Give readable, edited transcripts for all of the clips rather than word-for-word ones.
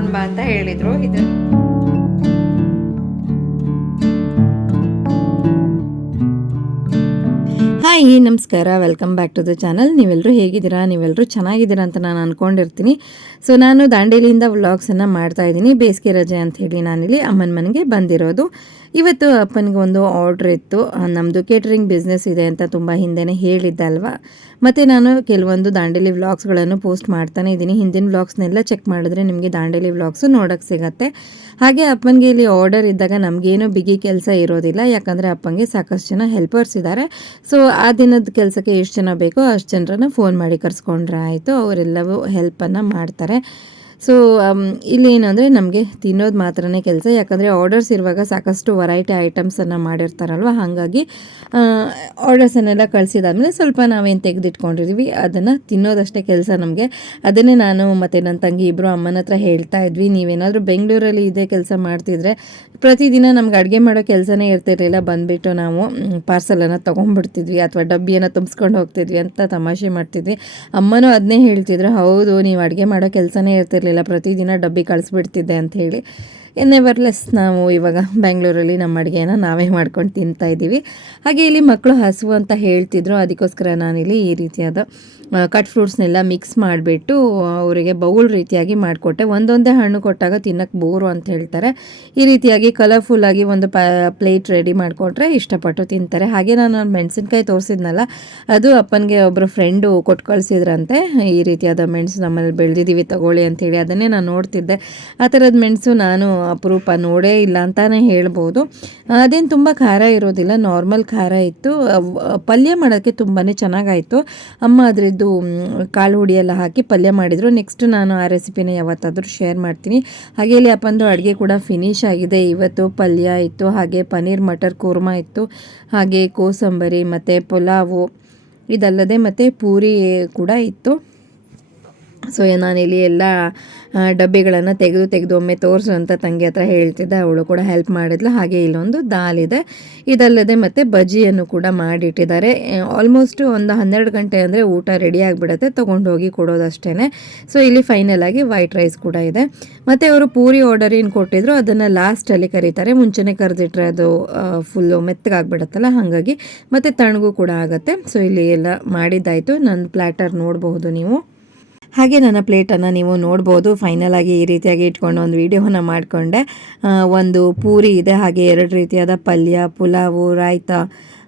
ಮಾಡ್ಕೊಂಡು ಬಾ ಅಂತ ಹೇಳಿದರು. ಇದು ಹಾಯ್ ನಮಸ್ಕಾರ, welcome back to the channel. ನೀವೆಲ್ಲರೂ ಹೇಗಿದ್ದೀರಾ? ನೀವೆಲ್ಲರೂ ಚೆನ್ನಾಗಿದ್ದೀರಾ ಅಂತ ನಾನು ಅಂದ್ಕೊಂಡಿರ್ತೀನಿ. ಸೊ ನಾನು ದಾಂಡೇಲಿಯಿಂದ ವ್ಲಾಗ್ಸನ್ನು ಮಾಡ್ತಾ ಇದ್ದೀನಿ. ಬೇಸಿಗೆ ರಜೆ ಅಂತ ಹೇಳಿ ನಾನಿಲ್ಲಿ ಅಮ್ಮನ ಮನೆಗೆ ಬಂದಿರೋದು. ಇವತ್ತು ಅಪ್ಪನಿಗೆ ಒಂದು ಆರ್ಡ್ರ್ ಇತ್ತು. ನಮ್ಮದು ಕೇಟ್ರಿಂಗ್ ಬಿಸ್ನೆಸ್ ಇದೆ ಅಂತ ತುಂಬ ಹಿಂದೆನೇ ಹೇಳಿದ್ದೆ ಅಲ್ವಾ. ಮತ್ತು ನಾನು ಕೆಲವೊಂದು ದಾಂಡೇಲಿ ವ್ಲಾಗ್ಸ್ಗಳನ್ನು ಪೋಸ್ಟ್ ಮಾಡ್ತಾನೆ ಇದ್ದೀನಿ. ಹಿಂದಿನ ವ್ಲಾಗ್ಸ್ನೆಲ್ಲ ಚೆಕ್ ಮಾಡಿದ್ರೆ ನಿಮಗೆ ದಾಂಡೇಲಿ ವ್ಲಾಗ್ಸು ನೋಡೋಕ್ಕೆ ಸಿಗತ್ತೆ. ಹಾಗೆ ಅಪ್ಪನಿಗೆ ಇಲ್ಲಿ ಆರ್ಡರ್ ಇದ್ದಾಗ ನಮಗೇನು ಬಿಗಿ ಕೆಲಸ ಇರೋದಿಲ್ಲ, ಯಾಕಂದರೆ ಅಪ್ಪನಿಗೆ ಸಾಕಷ್ಟು ಜನ ಹೆಲ್ಪರ್ಸ್ ಇದ್ದಾರೆ. ಸೊ ಆ ದಿನದ ಕೆಲಸಕ್ಕೆ ಎಷ್ಟು ಜನ ಬೇಕೋ ಅಷ್ಟು ಜನರನ್ನ ಫೋನ್ ಮಾಡಿ ಕರೆಸ್ಕೊಂಡ್ರೆ ಆಯಿತು, ಅವರೆಲ್ಲವೂ ಹೆಲ್ಪನ್ನು ಮಾಡ್ತಾರೆ. ಸೊ ಇಲ್ಲಿ ಏನಂದರೆ ನಮಗೆ ತಿನ್ನೋದು ಮಾತ್ರನೇ ಕೆಲಸ, ಯಾಕಂದರೆ ಆರ್ಡರ್ಸ್ ಇರುವಾಗ ಸಾಕಷ್ಟು ವೆರೈಟಿ ಐಟಮ್ಸನ್ನು ಮಾಡಿರ್ತಾರಲ್ವ. ಹಾಗಾಗಿ ಆರ್ಡರ್ಸನ್ನೆಲ್ಲ ಕಳಿಸಿದಾದ್ಮೇಲೆ ಸ್ವಲ್ಪ ನಾವೇನು ತೆಗೆದಿಟ್ಕೊಂಡಿದ್ದೀವಿ ಅದನ್ನು ತಿನ್ನೋದಷ್ಟೇ ಕೆಲಸ ನಮಗೆ. ಅದನ್ನೇ ನಾನು ಮತ್ತು ನನ್ನ ತಂಗಿ ಇಬ್ಬರು ಅಮ್ಮನ ಹತ್ರ ಹೇಳ್ತಾ ಇದ್ವಿ, ನೀವೇನಾದರೂ ಬೆಂಗಳೂರಲ್ಲಿ ಇದೇ ಕೆಲಸ ಮಾಡ್ತಿದ್ರೆ ಪ್ರತಿದಿನ ನಮ್ಗೆ ಅಡುಗೆ ಮಾಡೋ ಕೆಲಸನೇ ಇರ್ತಿರ್ಲಿಲ್ಲ, ಬಂದುಬಿಟ್ಟು ನಾವು ಪಾರ್ಸಲನ್ನು ತೊಗೊಂಡ್ಬಿಡ್ತಿದ್ವಿ ಅಥವಾ ಡಬ್ಬಿಯನ್ನು ತುಂಬಿಸ್ಕೊಂಡು ಹೋಗ್ತಿದ್ವಿ ಅಂತ ತಮಾಷೆ ಮಾಡ್ತಿದ್ವಿ. ಅಮ್ಮನೂ ಅದನ್ನೇ ಹೇಳ್ತಿದ್ರು, ಹೌದು ನೀವು ಅಡುಗೆ ಮಾಡೋ ಕೆಲಸನೇ ಇರ್ತಿರ್ಲಿಲ್ಲ, ಪ್ರತಿದಿನ ಡಬ್ಬಿ ಕಳಿಸ್ಬಿಡ್ತಿದ್ದೆ ಅಂತ ಹೇಳಿ. ನೆವರ್ಲೆಸ್ ನಾವು ಇವಾಗ ಬೆಂಗಳೂರಲ್ಲಿ ನಮ್ಮ ಅಡುಗೆನ ನಾವೇ ಮಾಡ್ಕೊಂಡು ತಿಂತಾಯಿದ್ದೀವಿ. ಹಾಗೆ ಇಲ್ಲಿ ಮಕ್ಕಳು ಹಸುವು ಅಂತ ಹೇಳ್ತಿದ್ರು, ಅದಕ್ಕೋಸ್ಕರ ನಾನಿಲ್ಲಿ ಈ ರೀತಿಯಾದ ಕಟ್ ಫ್ರೂಟ್ಸ್ನೆಲ್ಲ ಮಿಕ್ಸ್ ಮಾಡಿಬಿಟ್ಟು ಅವರಿಗೆ ಬೌಲ್ ರೀತಿಯಾಗಿ ಮಾಡಿಕೊಟ್ಟೆ. ಒಂದೊಂದೇ ಹಣ್ಣು ಕೊಟ್ಟಾಗ ತಿನ್ನಕ್ಕೆ ಬೋರು ಅಂತ ಹೇಳ್ತಾರೆ. ಈ ರೀತಿಯಾಗಿ ಕಲರ್ಫುಲ್ಲಾಗಿ ಒಂದು ಪ್ಲೇಟ್ ರೆಡಿ ಮಾಡಿಕೊಟ್ರೆ ಇಷ್ಟಪಟ್ಟು ತಿಂತಾರೆ. ಹಾಗೆ ನಾನು ಮೆಣಸಿನ್ಕಾಯಿ ತೋರಿಸಿದ್ನಲ್ಲ, ಅದು ಅಪ್ಪನಿಗೆ ಒಬ್ಬರು ಫ್ರೆಂಡು ಕೊಟ್ಟು ಕಳಿಸಿದ್ರಂತೆ. ಈ ರೀತಿಯಾದ ಮೆಣಸು ನಮ್ಮಲ್ಲಿ ಬೆಳೆದಿದ್ದೀವಿ ತಗೊಳ್ಳಿ ಅಂಥೇಳಿ, ಅದನ್ನೇ ನಾನು ನೋಡ್ತಿದ್ದೆ. ಆ ಥರದ ಮೆಣಸು ನಾನು ಅಪರೂಪ ನೋಡೇ ಇಲ್ಲ ಅಂತಲೇ ಹೇಳ್ಬೋದು. ಅದೇನು ತುಂಬ ಖಾರ ಇರೋದಿಲ್ಲ, ನಾರ್ಮಲ್ ಖಾರ ಇತ್ತು. ಪಲ್ಯ ಮಾಡೋಕ್ಕೆ ತುಂಬಾ ಚೆನ್ನಾಗಾಯಿತು. ಅಮ್ಮ ಅದರದ್ದು ಕಾಳು ಹುಡಿ ಎಲ್ಲ ಹಾಕಿ ಪಲ್ಯ ಮಾಡಿದರು. ನೆಕ್ಸ್ಟ್ ನಾನು ಆ ರೆಸಿಪಿನ ಯಾವತ್ತಾದರೂ ಶೇರ್ ಮಾಡ್ತೀನಿ. ಹಾಗೆ ಇಲ್ಲಿ ಅಪ್ಪಂದು ಅಡುಗೆ ಕೂಡ ಫಿನಿಶ್ ಆಗಿದೆ. ಇವತ್ತು ಪಲ್ಯ ಇತ್ತು, ಹಾಗೆ ಪನ್ನೀರ್ ಮಟರ್ ಕೂರ್ಮಾ ಇತ್ತು, ಹಾಗೆ ಕೋಸಂಬರಿ ಮತ್ತು ಪುಲಾವು, ಇದಲ್ಲದೆ ಮತ್ತು ಪೂರಿ ಕೂಡ ಇತ್ತು. ಸೊ ನಾನಿಲ್ಲಿ ಎಲ್ಲ ಡಬ್ಬಿಗಳನ್ನು ತೆಗೆದು ಒಮ್ಮೆ ತೋರಿಸು ಅಂತ ತಂಗಿ ಹತ್ರ ಹೇಳ್ತಿದ್ದೆ, ಅವಳು ಕೂಡ ಹೆಲ್ಪ್ ಮಾಡಿದ್ಲು. ಹಾಗೆ ಇಲ್ಲೊಂದು ದಾಲ್ ಇದೆ, ಇದಲ್ಲದೆ ಮತ್ತು ಬಜ್ಜಿಯನ್ನು ಕೂಡ ಮಾಡಿಟ್ಟಿದ್ದಾರೆ. ಆಲ್ಮೋಸ್ಟ್ ಒಂದು 12 ಗಂಟೆ ಅಂದರೆ ಊಟ ರೆಡಿ ಆಗಿಬಿಡುತ್ತೆ, ತೊಗೊಂಡೋಗಿ ಕೊಡೋದಷ್ಟೇ. ಸೊ ಇಲ್ಲಿ ಫೈನಲ್ ಆಗಿ ವೈಟ್ ರೈಸ್ ಕೂಡ ಇದೆ. ಮತ್ತು ಅವರು ಪೂರಿ ಆರ್ಡರ್ ಏನು ಕೊಟ್ಟಿದ್ರು ಅದನ್ನು ಲಾಸ್ಟಲ್ಲಿ ಕರೀತಾರೆ, ಮುಂಚೆನೇ ಕರೆದಿಟ್ರೆ ಅದು ಫುಲ್ಲು ಮೆತ್ತಗಾಗ್ಬಿಡುತ್ತಲ್ಲ, ಹಾಗಾಗಿ ಮತ್ತು ತಣ್ಣಗೂ ಕೂಡ ಆಗುತ್ತೆ. ಸೊ ಇಲ್ಲಿ ಎಲ್ಲ ಮಾಡಿದ್ದಾಯಿತು. ನನ್ನ ಪ್ಲ್ಯಾಟರ್ ನೋಡಬಹುದು ನೀವು. ಹಾಗೆ ನನ್ನ ಪ್ಲೇಟನ್ನು ನೀವು ನೋಡ್ಬೋದು. ಫೈನಲ್ ಆಗಿ ಈ ರೀತಿಯಾಗಿ ಇಟ್ಕೊಂಡು ಒಂದು ವೀಡಿಯೋನ ಮಾಡಿಕೊಂಡೆ. ಒಂದು ಪೂರಿ ಇದೆ, ಹಾಗೆ 2 ರೀತಿಯಾದ ಪಲ್ಯ, ಪುಲಾವು, ರಾಯ್ತ,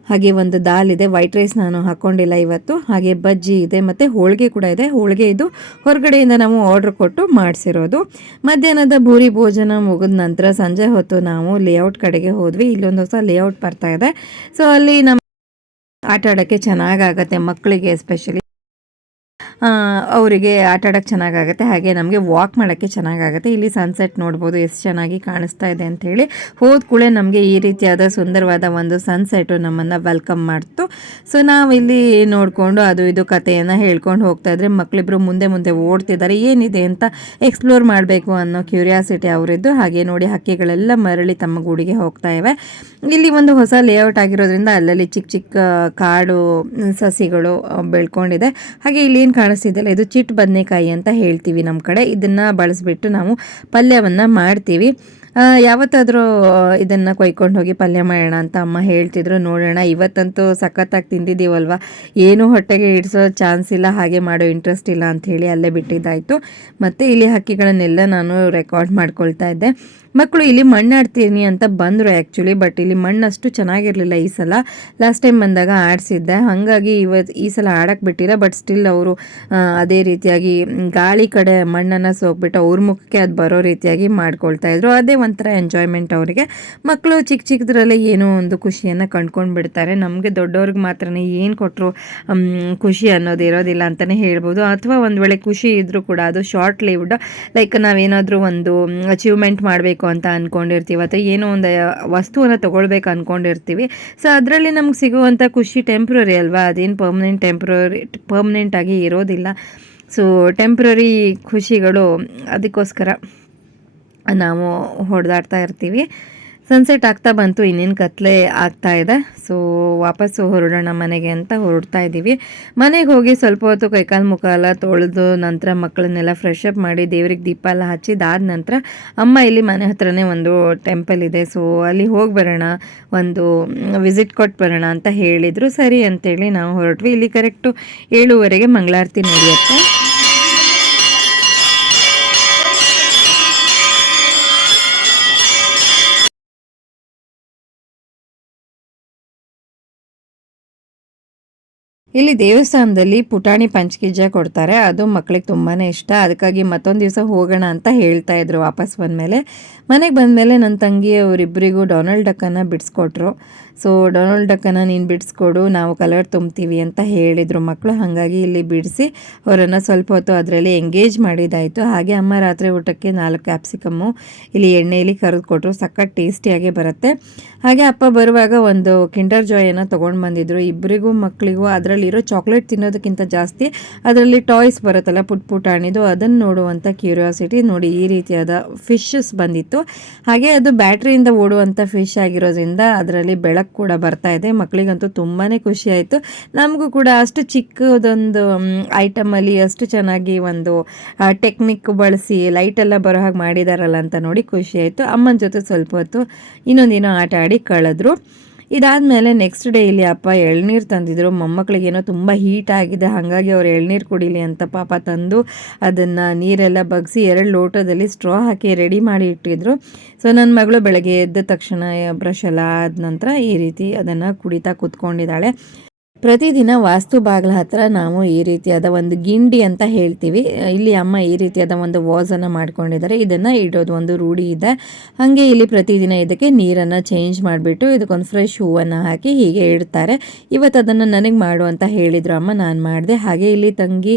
ಹಾಗೆ ಒಂದು ದಾಲ್ ಇದೆ. ವೈಟ್ ರೈಸ್ ನಾನು ಹಾಕ್ಕೊಂಡಿಲ್ಲ ಇವತ್ತು. ಹಾಗೆ ಬಜ್ಜಿ ಇದೆ ಮತ್ತು ಹೋಳಿಗೆ ಕೂಡ ಇದೆ. ಹೋಳಿಗೆ ಇದು ಹೊರಗಡೆಯಿಂದ ನಾವು ಆರ್ಡ್ರ್ ಕೊಟ್ಟು ಮಾಡಿಸಿರೋದು. ಮಧ್ಯಾಹ್ನದ ಭೂರಿ ಭೋಜನ ಮುಗಿದ ನಂತರ ಸಂಜೆ ಹೊತ್ತು ನಾವು ಲೇಔಟ್ ಕಡೆಗೆ ಹೋದ್ವಿ. ಇಲ್ಲೊಂದು ಹೊಸ ಲೇಔಟ್ ಬರ್ತಾ ಇದೆ. ಸೊ ಅಲ್ಲಿ ನಮ್ಮ ಆಟ ಆಡೋಕ್ಕೆ ಚೆನ್ನಾಗಾಗತ್ತೆ, ಮಕ್ಕಳಿಗೆ ಎಸ್ಪೆಷಲಿ ಅವರಿಗೆ ಆಟ ಆಡೋಕ್ಕೆ ಚೆನ್ನಾಗಾಗುತ್ತೆ. ಹಾಗೆ ನಮಗೆ ವಾಕ್ ಮಾಡೋಕ್ಕೆ ಚೆನ್ನಾಗಾಗುತ್ತೆ. ಇಲ್ಲಿ ಸನ್ಸೆಟ್ ನೋಡ್ಬೋದು ಎಷ್ಟು ಚೆನ್ನಾಗಿ ಕಾಣಿಸ್ತಾ ಇದೆ ಅಂಥೇಳಿ. ಹೋದ ಕೂಡಲೇ ನಮಗೆ ಈ ರೀತಿಯಾದ ಸುಂದರವಾದ ಒಂದು ಸನ್ಸೆಟ್ಟು ನಮ್ಮನ್ನು ವೆಲ್ಕಮ್ ಮಾಡ್ತು. ಸೊ ನಾವಿಲ್ಲಿ ನೋಡಿಕೊಂಡು ಅದು ಇದು ಕಥೆಯನ್ನು ಹೇಳ್ಕೊಂಡು ಹೋಗ್ತಾಯಿದ್ರೆ ಮಕ್ಕಳಿಬ್ಬರು ಮುಂದೆ ಓಡ್ತಿದ್ದಾರೆ, ಏನಿದೆ ಅಂತ ಎಕ್ಸ್ಪ್ಲೋರ್ ಮಾಡಬೇಕು ಅನ್ನೋ ಕ್ಯೂರಿಯಾಸಿಟಿ ಅವರಿದ್ದು. ಹಾಗೆ ನೋಡಿ ಹಕ್ಕಿಗಳೆಲ್ಲ ಮರಳಿ ತಮ್ಮ ಗೂಡಿಗೆ ಹೋಗ್ತಾ ಇವೆ. ಇಲ್ಲಿ ಒಂದು ಹೊಸ ಲೇಔಟ್ ಆಗಿರೋದ್ರಿಂದ ಅಲ್ಲಲ್ಲಿ ಚಿಕ್ಕ ಚಿಕ್ಕ ಕಾಡು ಸಸಿಗಳು ಬೆಳ್ಕೊಂಡಿದೆ. ಹಾಗೆ ಇಲ್ಲಿ ಏನು ಕಾಣಿಸ್ತಿದೆಯಲ್ಲ, ಇದು ಚಿಟ್ ಬದನೆಕಾಯಿ ಅಂತ ಹೇಳ್ತೀವಿ ನಮ್ಮ ಕಡೆ. ಇದನ್ನು ಬಳಸಿಬಿಟ್ಟು ನಾವು ಪಲ್ಯವನ್ನು ಮಾಡ್ತೀವಿ. ಯಾವತ್ತಾದರೂ ಇದನ್ನು ಕೊಯ್ಕೊಂಡು ಹೋಗಿ ಪಲ್ಯ ಮಾಡೋಣ ಅಂತ ಅಮ್ಮ ಹೇಳ್ತಿದ್ರು. ನೋಡೋಣ, ಇವತ್ತಂತೂ ಸಖತ್ತಾಗಿ ತಿಂದಿದ್ದೀವಲ್ವ, ಏನೂ ಹೊಟ್ಟೆಗೆ ಇಡಿಸೋ ಚಾನ್ಸ್ ಇಲ್ಲ, ಹಾಗೆ ಮಾಡೋ ಇಂಟ್ರೆಸ್ಟ್ ಇಲ್ಲ ಅಂಥೇಳಿ ಅಲ್ಲೇ ಬಿಟ್ಟಿದ್ದಾಯಿತು. ಮತ್ತು ಇಲ್ಲಿ ಹಕ್ಕಿಗಳನ್ನೆಲ್ಲ ನಾನು ರೆಕಾರ್ಡ್ ಮಾಡ್ಕೊಳ್ತಾ ಇದ್ದೆ. ಮಕ್ಕಳು ಇಲ್ಲಿ ಮಣ್ಣಾಡ್ತೀನಿ ಅಂತ ಬಂದರು ಆ್ಯಕ್ಚುಲಿ, ಬಟ್ ಇಲ್ಲಿ ಮಣ್ಣಷ್ಟು ಚೆನ್ನಾಗಿರಲಿಲ್ಲ ಈ ಸಲ. ಲಾಸ್ಟ್ ಟೈಮ್ ಬಂದಾಗ ಆಡಿಸಿದ್ದೆ, ಹಾಗಾಗಿ ಈ ಸಲ ಆಡೋಕ್ಕೆ ಬಿಟ್ಟಿಲ್ಲ. ಬಟ್ ಸ್ಟಿಲ್ ಅವರು ಅದೇ ರೀತಿಯಾಗಿ ಗಾಳಿ ಕಡೆ ಮಣ್ಣನ್ನು ಸೋಕ್ಬಿಟ್ಟು ಅವ್ರ ಮುಖಕ್ಕೆ ಅದು ಬರೋ ರೀತಿಯಾಗಿ ಮಾಡ್ಕೊಳ್ತಾಯಿದ್ರು. ಅದೇ ಒಂಥರ ಎಂಜಾಯ್ಮೆಂಟ್ ಅವರಿಗೆ. ಮಕ್ಕಳು ಚಿಕ್ಕದ್ರಲ್ಲೇ ಏನೋ ಒಂದು ಖುಷಿಯನ್ನು ಕಂಡ್ಕೊಂಡು ಬಿಡ್ತಾರೆ. ನಮಗೆ ದೊಡ್ಡವ್ರಿಗೆ ಮಾತ್ರ ಏನು ಕೊಟ್ಟರು ಖುಷಿ ಅನ್ನೋದು ಇರೋದಿಲ್ಲ ಅಂತಲೇ ಹೇಳ್ಬೋದು. ಅಥವಾ ಒಂದು ವೇಳೆ ಖುಷಿ ಇದ್ದರೂ ಕೂಡ ಅದು ಶಾರ್ಟ್ ಲಿವ್ಡ್. ಲೈಕ್ ನಾವೇನಾದರೂ ಒಂದು ಅಚೀವ್ಮೆಂಟ್ ಮಾಡಬೇಕು ಅಂತ ಅಂದ್ಕೊಂಡಿರ್ತೀವಿ, ಅಥವಾ ಏನೋ ಒಂದು ವಸ್ತುವನ್ನು ತೊಗೊಳ್ಬೇಕು ಅಂದ್ಕೊಂಡಿರ್ತೀವಿ. ಸೊ ಅದರಲ್ಲಿ ನಮ್ಗೆ ಸಿಗುವಂಥ ಖುಷಿ ಟೆಂಪ್ರರಿ ಅಲ್ವಾ, ಅದೇನು ಪರ್ಮನೆಂಟ್ ಆಗಿ ಇರೋದಿಲ್ಲ. ಸೊ ಟೆಂಪ್ರರಿ ಖುಷಿಗಳು, ಅದಕ್ಕೋಸ್ಕರ ನಾವು ಹೊಡೆದಾಡ್ತಾ ಇರ್ತೀವಿ. ಸನ್ಸೆಟ್ ಆಗ್ತಾ ಬಂತು, ಇನ್ನೇನು ಕತ್ಲೆ ಆಗ್ತಾ ಇದೆ. ಸೊ ವಾಪಸ್ಸು ಹೊರಡೋಣ ಮನೆಗೆ ಅಂತ ಹೊರಡ್ತಾ ಇದ್ದೀವಿ. ಮನೆಗೆ ಹೋಗಿ ಸ್ವಲ್ಪ ಹೊತ್ತು ಕೈಕಾಲು ಮುಖ ಎಲ್ಲ ತೊಳೆದು ನಂತರ ಮಕ್ಕಳನ್ನೆಲ್ಲ ಫ್ರೆಶ್ ಅಪ್ ಮಾಡಿ ದೇವ್ರಿಗೆ ದೀಪ ಎಲ್ಲ ಹಚ್ಚಿದಾದ ನಂತರ ಅಮ್ಮ ಇಲ್ಲಿ ಮನೆ ಹತ್ರನೇ ಒಂದು ಟೆಂಪಲ್ ಇದೆ, ಸೊ ಅಲ್ಲಿ ಹೋಗಿ ಬರೋಣ, ಒಂದು ವಿಸಿಟ್ ಕೊಟ್ಟು ಬರೋಣ ಅಂತ ಹೇಳಿದರು. ಸರಿ ಅಂತೇಳಿ ನಾವು ಹೊರಟ್ವಿ. ಇಲ್ಲಿ ಕರೆಕ್ಟು 7:30ಗೆ ಮಂಗಳಾರತಿ ನಡೆಯುತ್ತೆ. ಇಲ್ಲಿ ದೇವಸ್ಥಾನದಲ್ಲಿ ಪುಟಾಣಿ ಪಂಚಕಜ್ಜಾಯ ಕೊಡ್ತಾರೆ, ಅದು ಮಕ್ಕಳಿಗೆ ತುಂಬಾ ಇಷ್ಟ. ಅದಕ್ಕಾಗಿ ಮತ್ತೊಂದು ದಿವಸ ಹೋಗೋಣ ಅಂತ ಹೇಳ್ತಾ ಇದ್ರು. ವಾಪಸ್ ಬಂದಮೇಲೆ ಮನೆಗೆ ಬಂದಮೇಲೆ ನನ್ನ ತಂಗಿ ಅವರಿಬ್ಬರಿಗೂ ಡೊನಾಲ್ಡ್ ಡಕ್ಕನ್ನು ಬಿಡಿಸ್ಕೊಟ್ರು. ಸೊ ಡೊನಾಲ್ಡ್ ಡಕ್ಕನ್ನು ನೀನು ಬಿಡಿಸ್ಕೊಡು, ನಾವು ಕಲರ್ ತುಂಬ್ತೀವಿ ಅಂತ ಹೇಳಿದರು ಮಕ್ಕಳು. ಹಾಗಾಗಿ ಇಲ್ಲಿ ಬಿಡಿಸಿ ಅವರನ್ನು ಸ್ವಲ್ಪ ಹೊತ್ತು ಅದರಲ್ಲಿ ಎಂಗೇಜ್ ಮಾಡಿದ್ದಾಯಿತು. ಹಾಗೆ ಅಮ್ಮ ರಾತ್ರಿ ಊಟಕ್ಕೆ 4 ಕ್ಯಾಪ್ಸಿಕಮ್ಮು ಇಲ್ಲಿ ಎಣ್ಣೆಯಲ್ಲಿ ಕರೆದು ಕೊಟ್ಟರು, ಸಖತ್ ಟೇಸ್ಟಿಯಾಗಿ ಬರುತ್ತೆ. ಹಾಗೆ ಅಪ್ಪ ಬರುವಾಗ ಒಂದು ಕಿಂಡರ್ ಜಾಯನ್ನು ತೊಗೊಂಡು ಬಂದಿದ್ರು. ಇಬ್ಬರಿಗೂ ಮಕ್ಕಳಿಗೂ ಅದರಲ್ಲಿರೋ ಚಾಕ್ಲೇಟ್ ತಿನ್ನೋದಕ್ಕಿಂತ ಜಾಸ್ತಿ ಅದರಲ್ಲಿ ಟಾಯ್ಸ್ ಬರುತ್ತಲ್ಲ ಪುಟ್ ಪುಟಾಣಿದು, ಅದನ್ನು ನೋಡುವಂಥ ಕ್ಯೂರಿಯಾಸಿಟಿ. ನೋಡಿ ಈ ರೀತಿಯಾದ ಫಿಶಸ್ ಬಂದಿತ್ತು. ಹಾಗೆ ಅದು ಬ್ಯಾಟ್ರಿಯಿಂದ ಓಡುವಂಥ ಫಿಶ್ ಆಗಿರೋದ್ರಿಂದ ಅದರಲ್ಲಿ ಬೆಳಕು ಕೂಡ ಬರ್ತಾ ಇದೆ. ಮಕ್ಕಳಿಗಂತೂ ತುಂಬಾ ಖುಷಿ ಆಯಿತು. ನಮಗೂ ಕೂಡ ಅಷ್ಟು ಚಿಕ್ಕದೊಂದು ಐಟಮಲ್ಲಿ ಅಷ್ಟು ಚೆನ್ನಾಗಿ ಒಂದು ಟೆಕ್ನಿಕ್ ಬಳಸಿ ಲೈಟೆಲ್ಲ ಬರೋ ಹಾಗೆ ಮಾಡಿದಾರಲ್ಲ ಅಂತ ನೋಡಿ ಖುಷಿ ಆಯಿತು. ಅಮ್ಮನ ಜೊತೆ ಸ್ವಲ್ಪ ಹೊತ್ತು ಇನ್ನೊಂದೇನೋ ಆಟ ಆಡಿ ಕಳೆದ್ರು. ಇದಾದಮೇಲೆ ನೆಕ್ಸ್ಟ್ ಡೇ ಇಲ್ಲಿ ಅಪ್ಪ ಎಳ್ನೀರು ತಂದಿದ್ರು. ಮೊಮ್ಮಕ್ಕಳಿಗೇನೋ ತುಂಬ ಹೀಟ್ ಆಗಿದೆ, ಹಾಗಾಗಿ ಅವ್ರು ಎಳ್ನೀರು ಕುಡೀಲಿ ಅಂತ ಪಾಪ ತಂದು ಅದನ್ನು ನೀರೆಲ್ಲ ಬಗ್ಸಿ 2 ಲೋಟದಲ್ಲಿ ಸ್ಟ್ರಾ ಹಾಕಿ ರೆಡಿ ಮಾಡಿ ಇಟ್ಟಿದ್ರು. ಸೊ ನನ್ನ ಮಗಳು ಬೆಳಗ್ಗೆ ಎದ್ದ ತಕ್ಷಣ ಬ್ರಷ್ ಎಲ್ಲ ಆದ ನಂತರ ಈ ರೀತಿ ಅದನ್ನು ಕುಡಿತಾ ಕೂತ್ಕೊಂಡಿದ್ದಾಳೆ. ಪ್ರತಿದಿನ ವಾಸ್ತು ಬಾಗಿಲ ಹತ್ರ ನಾವು ಈ ರೀತಿಯಾದ ಒಂದು ಗಿಂಡಿ ಅಂತ ಹೇಳ್ತೀವಿ. ಇಲ್ಲಿ ಅಮ್ಮ ಈ ರೀತಿಯಾದ ಒಂದು ವಾಸನ್ನು ಮಾಡ್ಕೊಂಡಿದ್ದಾರೆ. ಇದನ್ನು ಇಡೋದು ಒಂದು ರೂಢಿ ಇದೆ. ಹಾಗೆ ಇಲ್ಲಿ ಪ್ರತಿದಿನ ಇದಕ್ಕೆ ನೀರನ್ನು ಚೇಂಜ್ ಮಾಡಿಬಿಟ್ಟು ಇದಕ್ಕೊಂದು ಫ್ರೆಶ್ ಹೂವನ್ನು ಹಾಕಿ ಹೀಗೆ ಇಡ್ತಾರೆ. ಇವತ್ತು ಅದನ್ನು ನನಗೆ ಮಾಡು ಅಂತ ಹೇಳಿದ್ರು ಅಮ್ಮ, ನಾನು ಮಾಡಿದೆ. ಹಾಗೆ ಇಲ್ಲಿ ತಂಗಿ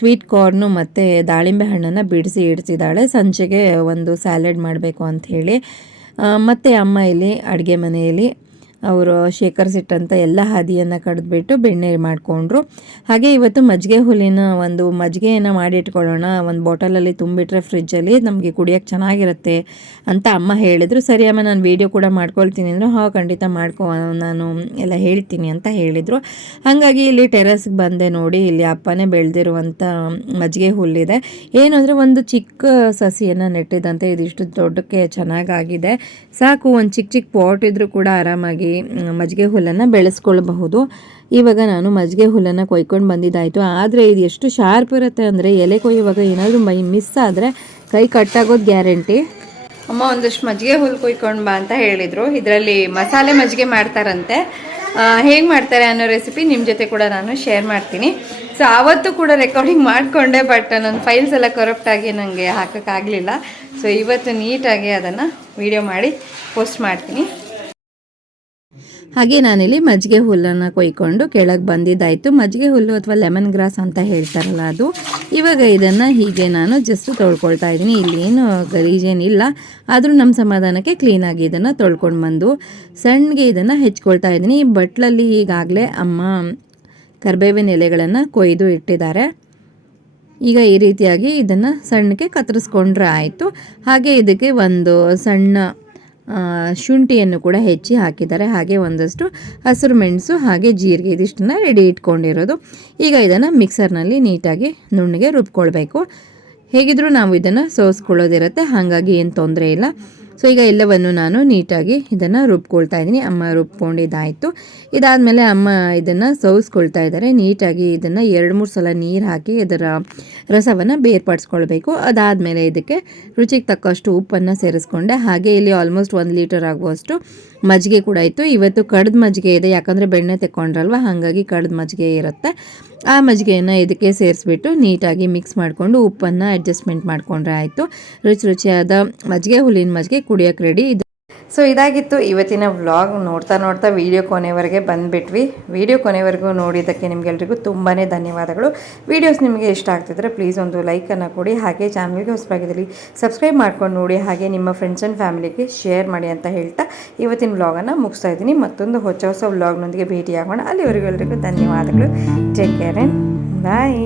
ಸ್ವೀಟ್ ಕಾರ್ನು ಮತ್ತು ದಾಳಿಂಬೆ ಹಣ್ಣನ್ನು ಬಿಡಿಸಿ ಇಡ್ತಿದ್ದಾಳೆ, ಸಂಜೆಗೆ ಒಂದು ಸ್ಯಾಲೆಡ್ ಮಾಡಬೇಕು ಅಂಥೇಳಿ. ಮತ್ತು ಅಮ್ಮ ಇಲ್ಲಿ ಅಡುಗೆ ಮನೆಯಲ್ಲಿ ಅವರು ಶೇಖರಿಸಿಟ್ಟಂಥ ಎಲ್ಲ ಹಾದಿಯನ್ನು ಕಡಿದ್ಬಿಟ್ಟು ಬೆಣ್ಣೆ ಮಾಡಿಕೊಂಡ್ರು. ಹಾಗೆ ಇವತ್ತು ಮಜ್ಜಿಗೆ ಹುಲ್ಲಿನ ಒಂದು ಮಜ್ಜಿಗೆಯನ್ನು ಮಾಡಿಟ್ಕೊಳ್ಳೋಣ, ಒಂದು ಬಾಟಲಲ್ಲಿ ತುಂಬಿಟ್ರೆ ಫ್ರಿಜ್ಜಲ್ಲಿ ನಮಗೆ ಕುಡಿಯೋಕ್ಕೆ ಚೆನ್ನಾಗಿರುತ್ತೆ ಅಂತ ಅಮ್ಮ ಹೇಳಿದರು. ಸರಿ ಅಮ್ಮ, ನಾನು ವೀಡಿಯೋ ಕೂಡ ಮಾಡ್ಕೊಳ್ತೀನಿ ಅಂದರು. ಖಂಡಿತ ನಾನು ಎಲ್ಲ ಹೇಳ್ತೀನಿ ಅಂತ ಹೇಳಿದರು. ಹಾಗಾಗಿ ಇಲ್ಲಿ ಟೆರೆಸ್ಗೆ ಬಂದೆ. ನೋಡಿ ಇಲ್ಲಿ ಅಪ್ಪನೇ ಬೆಳೆದಿರುವಂಥ ಮಜ್ಜಿಗೆ ಹುಲ್ಲಿದೆ. ಏನು ಅಂದರೆ ಒಂದು ಚಿಕ್ಕ ಸಸಿಯನ್ನು ನೆಟ್ಟಿದ್ದಂತೆ ಇದಿಷ್ಟು ದೊಡ್ಡಕ್ಕೆ ಚೆನ್ನಾಗಾಗಿದೆ. ಸಾಕು, ಒಂದು ಚಿಕ್ಕ ಚಿಕ್ಕ ಪಾಟ್ ಇದ್ದರೂ ಕೂಡ ಆರಾಮಾಗಿ ಮಜ್ಜಿಗೆ ಹುಲ್ಲನ್ನು ಬೆಳೆಸ್ಕೊಳ್ಬಹುದು. ಇವಾಗ ನಾನು ಮಜ್ಜಿಗೆ ಹುಲ್ಲನ್ನು ಕೊಯ್ಕೊಂಡು ಬಂದಿದ್ದಾಯಿತು. ಆದರೆ ಇದು ಎಷ್ಟು ಶಾರ್ಪ್ ಇರುತ್ತೆ ಅಂದರೆ ಎಲೆ ಕೊಯ್ಯುವಾಗ ಏನಾದರೂ ಮಿಸ್ ಆದರೆ ಕೈ ಕಟ್ಟಾಗೋದು ಗ್ಯಾರಂಟಿ. ಅಮ್ಮ ಒಂದಷ್ಟು ಮಜ್ಜಿಗೆ ಹುಲ್ಲು ಕೊಯ್ಕೊಂಡು ಬಾ ಅಂತ ಹೇಳಿದರು. ಇದರಲ್ಲಿ ಮಸಾಲೆ ಮಜ್ಜಿಗೆ ಮಾಡ್ತಾರಂತೆ. ಹೇಗೆ ಮಾಡ್ತಾರೆ ಅನ್ನೋ ರೆಸಿಪಿ ನಿಮ್ಮ ಜೊತೆ ಕೂಡ ನಾನು ಶೇರ್ ಮಾಡ್ತೀನಿ. ಸೊ ಆವತ್ತು ಕೂಡ ರೆಕಾರ್ಡಿಂಗ್ ಮಾಡಿಕೊಂಡೆ, ಬಟ್ ನನ್ನ ಫೈಲ್ಸ್ ಎಲ್ಲ ಕರಪ್ಟಾಗಿ ನನಗೆ ಹಾಕೋಕ್ಕಾಗಲಿಲ್ಲ. ಸೊ ಇವತ್ತು ನೀಟಾಗಿ ಅದನ್ನು ವಿಡಿಯೋ ಮಾಡಿ ಪೋಸ್ಟ್ ಮಾಡ್ತೀನಿ. ಹಾಗೆ ನಾನಿಲ್ಲಿ ಮಜ್ಜಿಗೆ ಹುಲ್ಲನ್ನು ಕೊಯ್ಕೊಂಡು ಕೆಳಗೆ ಬಂದಿದ್ದಾಯಿತು. ಮಜ್ಜಿಗೆ ಹುಲ್ಲು ಅಥವಾ ಲೆಮನ್ ಗ್ರಾಸ್ ಅಂತ ಹೇಳ್ತಾರಲ್ಲ ಅದು. ಇವಾಗ ಇದನ್ನು ಹೀಗೆ ನಾನು ಜಸ್ಟ್ ತೊಳ್ಕೊಳ್ತಾ ಇದ್ದೀನಿ. ಇಲ್ಲೇನು ಗಲೀಜೇನಿಲ್ಲ, ಆದರೂ ನಮ್ಮ ಸಮಾಧಾನಕ್ಕೆ ಕ್ಲೀನಾಗಿ ಇದನ್ನು ತೊಳ್ಕೊಂಡು ಬಂದು ಸಣ್ಣಗೆ ಇದನ್ನು ಹೆಚ್ಕೊಳ್ತಾ ಇದ್ದೀನಿ. ಬಟ್ಲಲ್ಲಿ ಈಗಾಗಲೇ ಅಮ್ಮ ಕರಿಬೇವಿನ ಎಲೆಗಳನ್ನು ಕೊಯ್ದು ಇಟ್ಟಿದ್ದಾರೆ. ಈಗ ಈ ರೀತಿಯಾಗಿ ಇದನ್ನು ಸಣ್ಣಕ್ಕೆ ಕತ್ತರಿಸ್ಕೊಂಡ್ರೆ ಆಯಿತು. ಹಾಗೆ ಇದಕ್ಕೆ ಒಂದು ಸಣ್ಣ ಶುಂಠಿಯನ್ನು ಕೂಡ ಹೆಚ್ಚಿ ಹಾಕಿದ್ದಾರೆ. ಹಾಗೆ ಒಂದಷ್ಟು ಹಸಿರು ಮೆಣಸು ಹಾಗೆ ಜೀರಿಗೆ, ಇದಿಷ್ಟನ್ನು ರೆಡಿ ಇಟ್ಕೊಂಡಿರೋದು. ಈಗ ಇದನ್ನು ಮಿಕ್ಸರ್ನಲ್ಲಿ ನೀಟಾಗಿ ನುಣ್ಣಗೆ ರುಬ್ಕೊಳ್ಬೇಕು. ಹೇಗಿದ್ದರೂ ನಾವು ಇದನ್ನು ಸೋಸ್ಕೊಳ್ಳೋದಿರುತ್ತೆ, ಹಾಗಾಗಿ ಏನು ತೊಂದರೆ ಇಲ್ಲ. ಸೊ ಈಗ ಎಲ್ಲವನ್ನು ನಾನು ನೀಟಾಗಿ ಇದನ್ನು ರುಬ್ಕೊಳ್ತಾ ಇದ್ದೀನಿ. ಅಮ್ಮ ರುಬ್ಕೊಂಡಿದ್ದಾಯಿತು. ಇದಾದಮೇಲೆ ಅಮ್ಮ ಇದನ್ನು ಸೋಸ್ಕೊಳ್ತಾ ಇದ್ದಾರೆ. ನೀಟಾಗಿ ಇದನ್ನು 2-3 ಸಲ ನೀರು ಹಾಕಿ ಇದರ ರಸವನ್ನು ಬೇರ್ಪಡಿಸ್ಕೊಳ್ಬೇಕು. ಅದಾದಮೇಲೆ ಇದಕ್ಕೆ ರುಚಿಗೆ ತಕ್ಕಷ್ಟು ಉಪ್ಪನ್ನು ಸೇರಿಸ್ಕೊಂಡೆ. ಹಾಗೆ ಇಲ್ಲಿ ಆಲ್ಮೋಸ್ಟ್ 1 ಲೀಟರ್ ಆಗುವಷ್ಟು ಮಜ್ಜಿಗೆ ಕೂಡ ಇತ್ತು. ಇವತ್ತು ಕಡ್ದ ಮಜ್ಜಿಗೆ ಇದೆ, ಯಾಕಂದರೆ ಬೆಣ್ಣೆ ತೆಕ್ಕೊಂಡ್ರಲ್ವ, ಹಾಗಾಗಿ ಕಡ್ದ ಮಜ್ಜಿಗೆ ಇರುತ್ತೆ. ಆ ಮಜ್ಜಿಗೆಯನ್ನು ಇದಕ್ಕೆ ಸೇರಿಸ್ಬಿಟ್ಟು ನೀಟಾಗಿ ಮಿಕ್ಸ್ ಮಾಡಿಕೊಂಡು ಉಪ್ಪನ್ನು ಅಡ್ಜಸ್ಟ್ಮೆಂಟ್ ಮಾಡಿಕೊಂಡ್ರೆ ಆಯಿತು. ರುಚಿಯಾದ ಮಜ್ಜಿಗೆ ಹುಲ್ಲಿನ ಮಜ್ಜಿಗೆ ಕುಡಿಯೋಕ್ಕೆ ರೆಡಿ. ಸೊ ಇದಾಗಿತ್ತು ಇವತ್ತಿನ ವ್ಲಾಗ್. ನೋಡ್ತಾ ವಿಡಿಯೋ ಕೊನೆವರೆಗೆ ಬಂದುಬಿಟ್ವಿ. ವಿಡಿಯೋ ಕೊನೆವರೆಗೂ ನೋಡಿದ್ದಕ್ಕೆ ನಿಮಗೆಲ್ರಿಗೂ ತುಂಬಾ ಧನ್ಯವಾದಗಳು. ವೀಡಿಯೋಸ್ ನಿಮಗೆ ಇಷ್ಟ ಆಗ್ತಿದ್ರೆ ಪ್ಲೀಸ್ ಒಂದು ಲೈಕನ್ನು ಕೊಡಿ. ಹಾಗೆ ಚಾನಲ್ಗೆ ಹೊಸಬಾಗಿದ್ದಲ್ಲಿ ಸಬ್ಸ್ಕ್ರೈಬ್ ಮಾಡ್ಕೊಂಡು ನೋಡಿ. ಹಾಗೆ ನಿಮ್ಮ ಫ್ರೆಂಡ್ಸ್ ಆ್ಯಂಡ್ ಫ್ಯಾಮಿಲಿಗೆ ಶೇರ್ ಮಾಡಿ ಅಂತ ಹೇಳ್ತಾ ಇವತ್ತಿನ ವ್ಲಾಗನ್ನು ಮುಗಿಸ್ತಾ ಇದ್ದೀನಿ. ಮತ್ತೊಂದು ಹೊಸ ವ್ಲಾಗ್ನೊಂದಿಗೆ ಭೇಟಿಯಾಗೋಣ. ಅಲ್ಲಿವರೆಗೂ ಎಲ್ರಿಗೂ ಧನ್ಯವಾದಗಳು. Take care and bye.